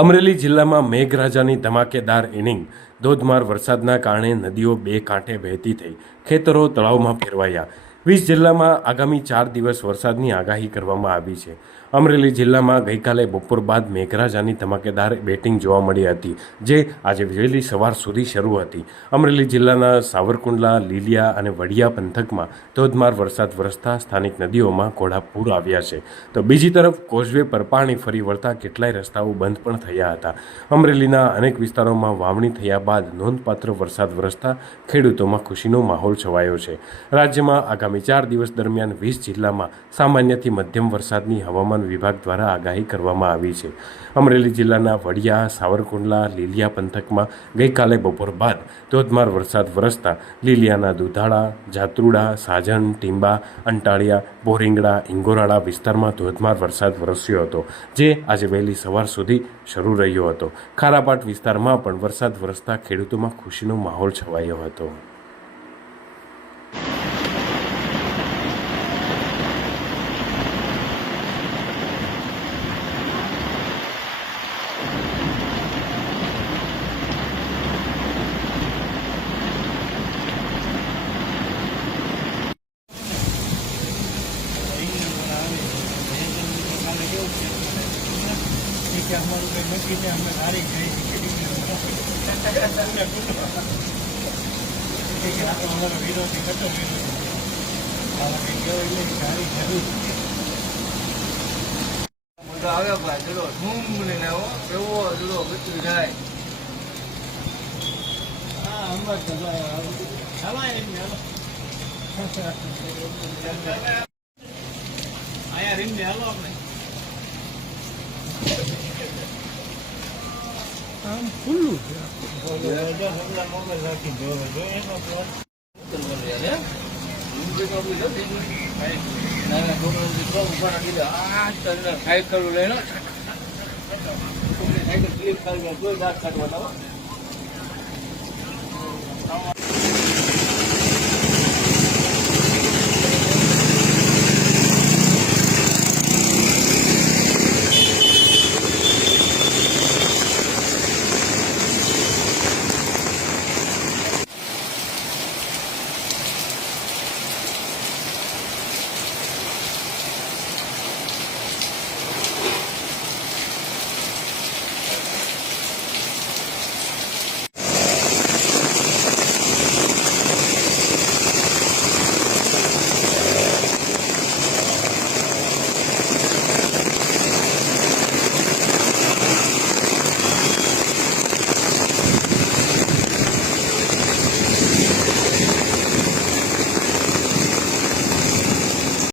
અમરેલી જિલ્લામાં મેઘરાજાની ધમાકેદાર ઇનિંગ. ધોધમાર વરસાદના કારણે નદીઓ બે કાંઠે વહેતી થઈ, ખેતરો તળાવમાં ફેરવાયા. 20 જિલ્લામાં આગામી 4 દિવસ વરસાદની આગાહી કરવામાં આવી છે. અમરેલી જિલ્લામાં ગઈકાલે બપોર બાદ મેઘરાજાની ધમાકેદાર બેટિંગ જોવા મળી હતી, જે આજે વહેલી સવાર સુધી શરૂ હતી. અમરેલી જિલ્લાના સાવરકુંડલા, લીલિયા અને વડિયા પંથકમાં ધોધમાર વરસાદ વરસતા સ્થાનિક નદીઓમાં ઘોડાપૂર આવ્યા છે, તો બીજી તરફ કોઝવે પર પાણી ફરી વળતા કેટલાય રસ્તાઓ બંધ પણ થયા હતા. અમરેલીના અનેક વિસ્તારોમાં વાવણી થયા બાદ નોંધપાત્ર વરસાદ વરસતા ખેડૂતોમાં ખુશીનો માહોલ છવાયો છે. રાજ્યમાં આગામી 4 દિવસ દરમિયાન 20 જિલ્લામાં સામાન્યથી મધ્યમ વરસાદની હવામાન વિભાગ દ્વારા આગાહી કરવામાં આવી છે. અમરેલી જિલ્લાના વડિયા, સાવરકુંડલા, લીલિયા પંથકમાં ગઈકાલે બપોર બાદ ધોધમાર વરસાદ વરસતા લીલિયાના દુધાળા, જાત્રુડા, સાજણ, ટીંબા, અંટાળિયા, બોરિંગડા, ઇંગોરાળા વિસ્તારમાં ધોધમાર વરસાદ વરસ્યો હતો, જે આજે વહેલી સવાર સુધી શરૂ રહ્યો હતો. ખારાપાટ વિસ્તારમાં પણ વરસાદ વરસતા ખેડૂતોમાં ખુશીનો માહોલ છવાયો હતો. સાયકલ લઈને